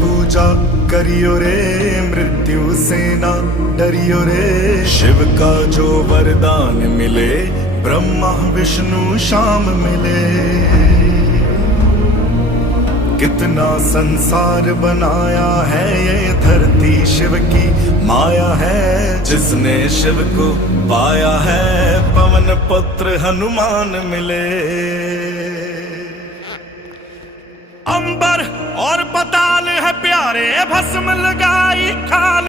पूजा करियो रे, मृत्यु से ना डरियो रे। शिव का जो वरदान मिले, ब्रह्मा विष्णु शाम मिले। कितना संसार बनाया है, ये धरती शिव की माया है। जिसने शिव को पाया है, पवन पुत्र हनुमान मिले। अंबर और पताल है प्यारे, भस्म लगाई खाल।